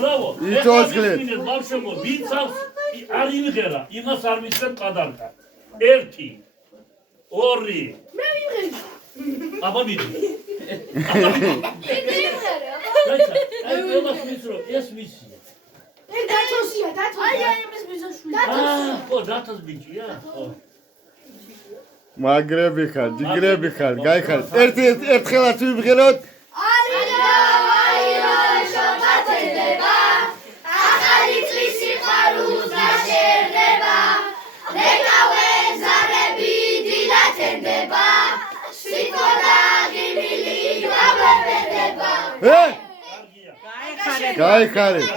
Bravo. იწოძგლეთ. ბავშვებო, ვინც აქვს არ იმღერა, იმას არ მისცემ პადანკა. 1 2 მე ვიმღერი. აბა მიდი. აი ყველას მისრო, ეს მისია. დათოსია, დათოსია. აი ეს მიზოშვილი. ხო, დათოს ბიჭია. ხო. მაგრები ხარ, ჯიგრები ხარ, გაიხარეთ. ერთხელაც ვიმღეროთ. გაიხარეთ.